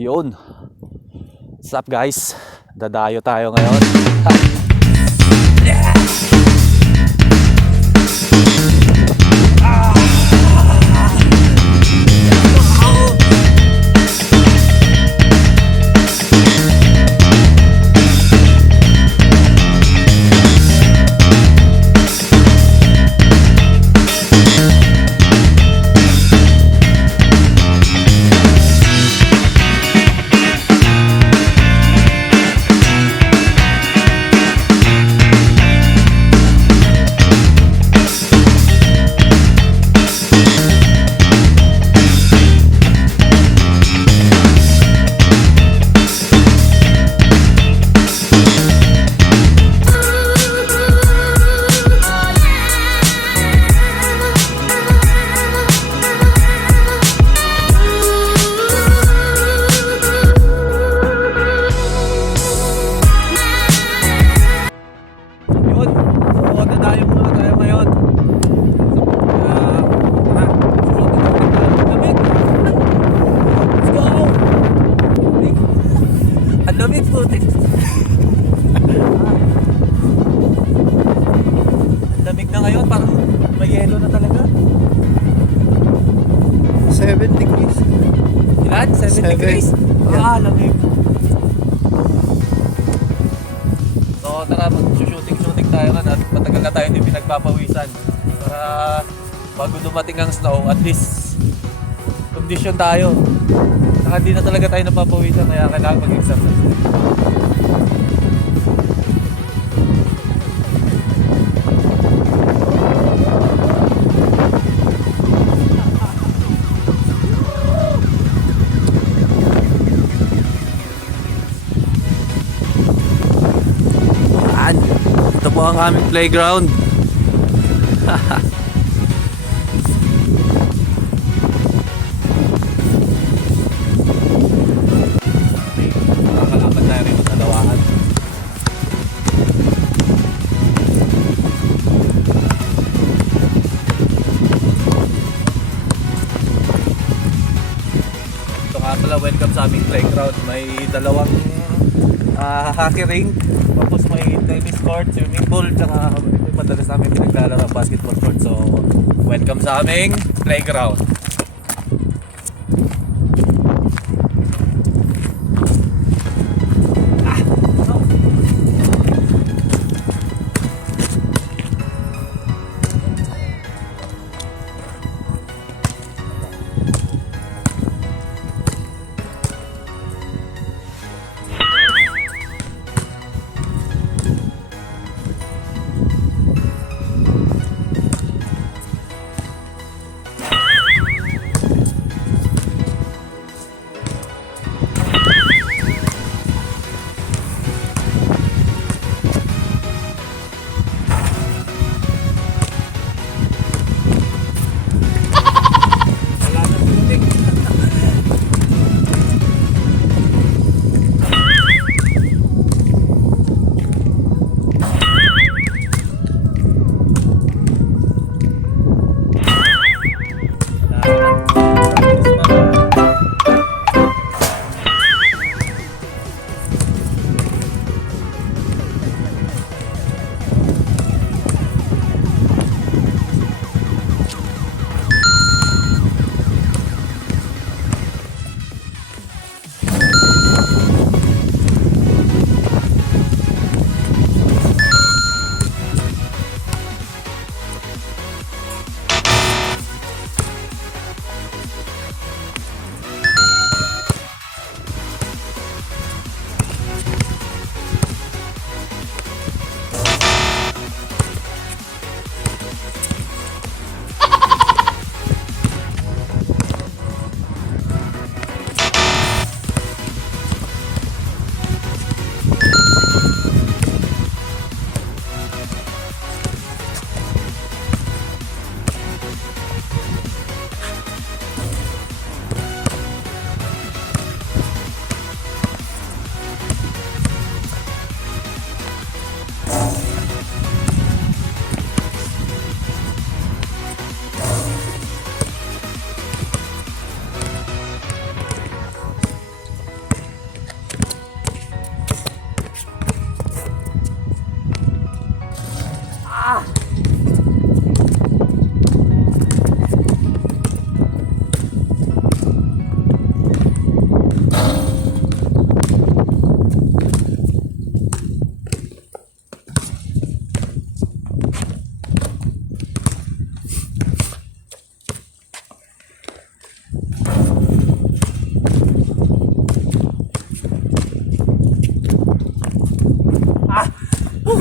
Yun. What's up guys? Dadayo tayo ngayon. Lamig na ngayon, parang may yelo na talaga. 7 degrees. Ilan? 7 degrees? Yeah. Lamig. So tara, mag-shooting tayo na at matagal na tayo hindi pinagpapawisan. Para bago dumating ang snow, at least condition tayo. Saka hindi na talaga tayo napapawisan, kaya kailangan mag-exercise. Ito po ang aming playground. Makakalaban tayo rin sa dalawahan. Ito nga pala, welcome sa aming playground. May dalawang hockey rink, tapos may tennis court, swimming pool, tsaka may madalas namin pinaglalaro ang basketball court. So welcome sa aming playground.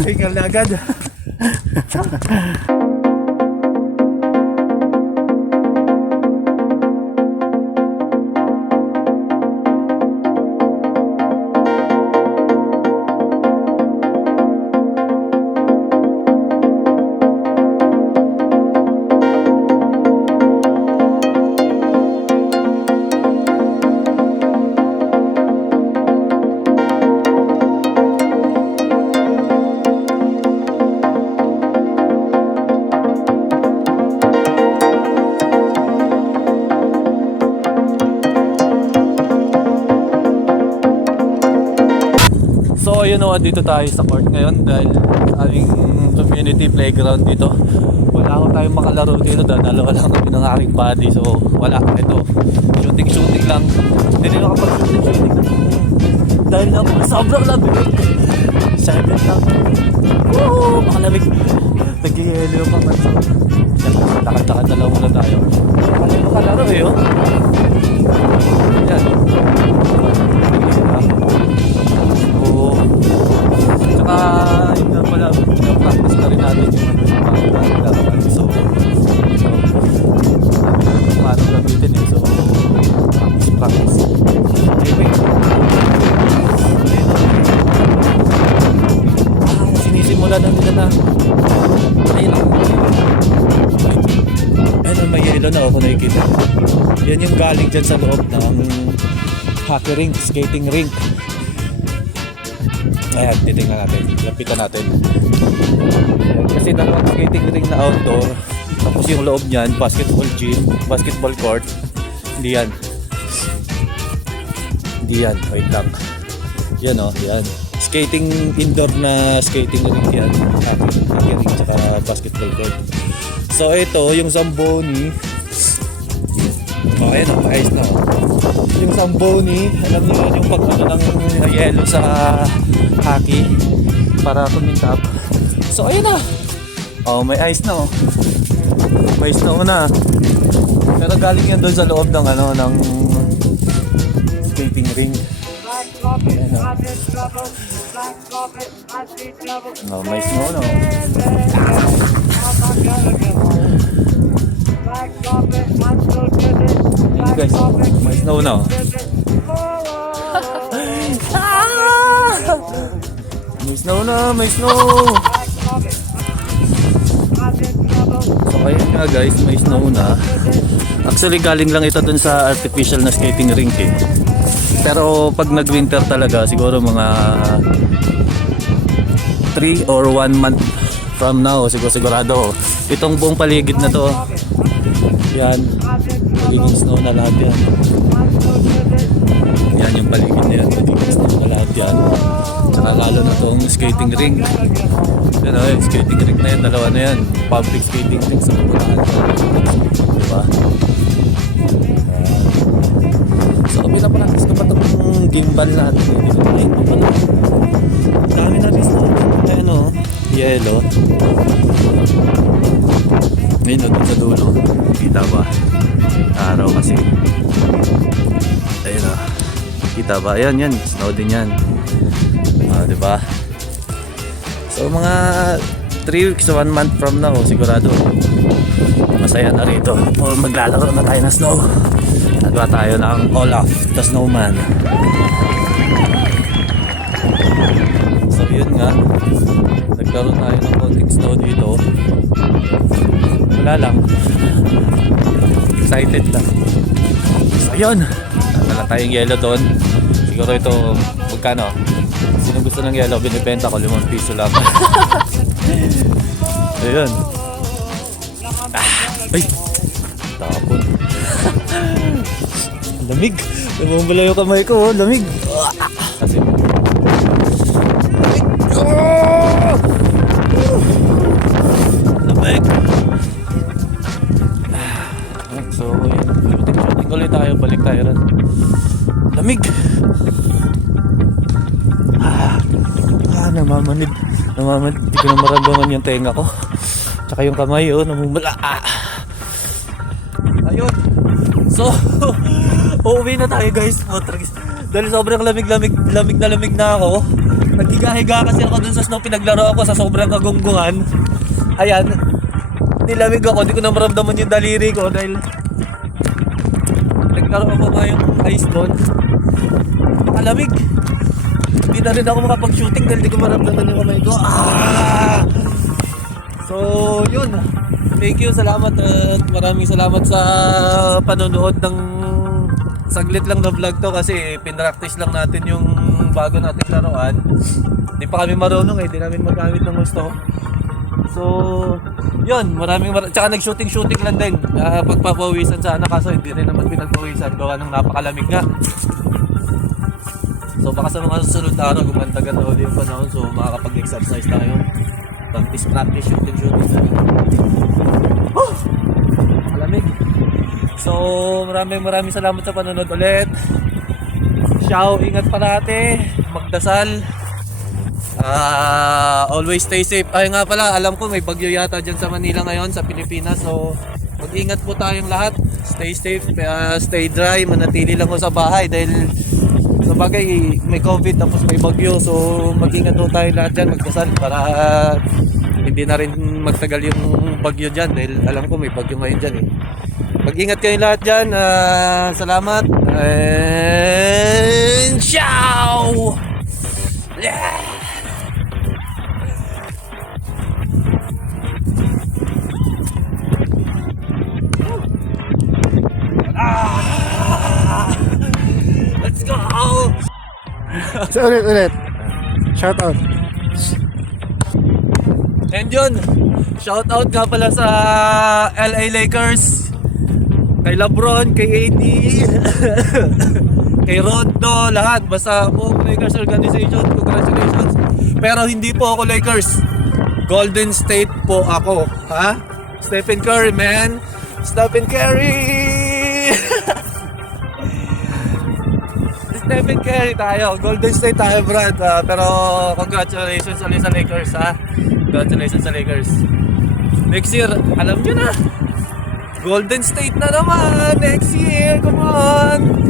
Hingal na agad. So yun o, dito tayo sa court ngayon dahil sa aming community playground dito. Wala ko tayong makalaro dito dahil dalawa lang kami ng aking body. So wala, ito shooting lang. Hindi rin nakapag-shooting dahil lang sobrang lamig. 7 lang. Woo! Makalamig. Nag-yelo pa man. So lakad-lakad na lang muna tayo. Wala yung makalaro eh oh. Yan. Tsaka yun nga pala, practice na rin natin yung mga so paano gamitin eh, so practice. Anyway, sinisimula na nila na ayun lang. Ayun, may yellow na ako nakikita. Yan yung galing dyan sa loob ng hockey rink, skating rink. Ayan, titingnan natin, lapitan natin. Ayan, kasi dalawang skating ring na outdoor. Tapos yung loob niyan, basketball gym, basketball court. Hindi yan. Hindi yan, wait lang. Yan o, yan. Skating, indoor na skating ring yan. Hockey ring, tsaka basketball court. So ito, yung Zamboni. Ayan o, ayos na o. Yung Zamboni, alam niyo yun, yung pag-ano ng yellow sa hockey para tumintap. So ayun na. Oh, may ice na oh. May snow na. Pero galing yan doon sa loob ng ano ng skating ring. Ayan na. Oh, may snow na oh. Ayan guys, may snow na oh. May snow na, may snow. So ayun nga guys, may snow na. Actually galing lang ito dun sa artificial na skating rink eh. Pero pag nag-winter talaga, siguro mga 3 or 1 month from now, sigurado. Itong buong paligid na to, yan, magiging snow na lahat yan. Yan yung paligid na yan, magiging snow na lahat yan. Tsaka lalo na itong skating ring. Yan o, skating ring na yan, dalawa na yan. Public skating ring sa Pumulahan. Diba? So, pinapractice ko pa itong gimbal natin. Dito na yun pa pala. Dami na rin snow. Ayan o, yellow. Ngayon o, dun sa dulo. Kita ba? Araw kasi. Ayun o. Kita ba? Ayan, yan. Snow din yan. Diba? So mga 3 weeks to 1 month from now, sigurado masaya na rito o maglalaro na tayo ng snow. Nagawa tayo ng Olaf the Snowman. So yun nga, nagkaroon tayo ng konting snow dito. Wala lang, excited lang. So yun, nagdala tayong yellow doon. Siguro ito magkano? Sino gusto ng yellow, binibenta ko 5 piso lang. Ayun. Ay! Tapon. Lamig. Namumula yung kamay ko, oh. Lamig. Kasi lamig. So, shooting ulit tayo. Balik tayo rin. Lamig. Namamanid. Hindi ko na maramdaman yung tenga ko. Tsaka yung kamay, oh, namumula. Ayun. So, uuwi na tayo guys. Dahil sobrang lamig na ako. Naghiga-higa kasi ako dun sa snow, pinaglaro ako sa sobrang kagunggungan. Ayan, nilamig ako, di ko na maramdaman yung daliri ko dahil naglaro ako nga yung ice doon. Makalamig. Hindi na rin ako makapag-shooting dahil di ko maramdaman yung kamay ko. So, yun. Thank you, salamat at maraming salamat sa panonood ng saglit lang na vlog to kasi pinractice lang natin yung bago nating laruan. Hindi pa kami marunong hindi namin magamit ng gusto. So, yun, tsaka nag-shooting lang din. Pagpapawisan sana kaso hindi rin naman pinagpawisan gawa ng napakalamig nga. So, baka sa mga susunod na araw gumantagan na ulit yung panahon so makakapag-exercise tayo. Practice, shooting na. Malamig. So, maraming salamat sa panonood ulit. Ciao, ingat parati, magdasal. Always stay safe. Ay nga pala, alam ko may bagyo yata dyan sa Manila ngayon, sa Pilipinas. So, mag-ingat po tayong lahat. Stay safe, stay dry, manatili lang ko sa bahay dahil sa bagay may COVID tapos may bagyo. So, mag-ingat po tayo lahat dyan, magdasal para hindi na rin magtagal yung bagyo dyan dahil alam ko may bagyo ngayon dyan eh. Mag-ingat kayo lahat dyan. Salamat. And ciao! Yeah! Let's go! So, ulit. Shout out. And yun, shout out nga pala sa LA Lakers, kay LeBron, kay AD, kay Rondo, lahat. Basta buong Lakers organization, congratulations. Pero hindi po ako Lakers. Golden State po ako. Ha? Stephen Curry, man. Stephen Curry! Stephen Curry tayo. Golden State tayo, Brad. Pero congratulations ulit sa Lakers, ha? Congratulations sa Lakers. Next year, alam nyo na. Golden State na naman. Next year, come on.